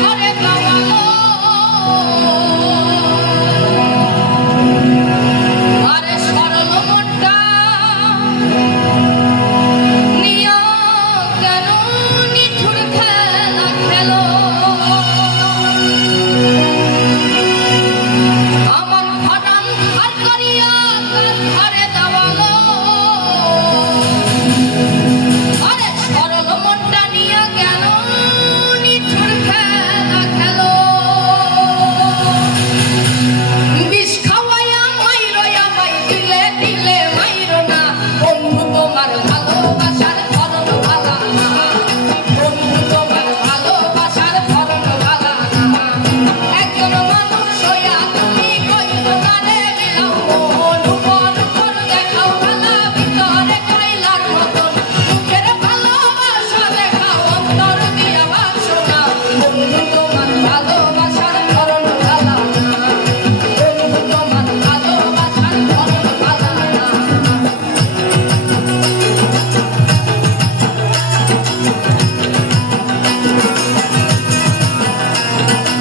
ঘরে Thank you.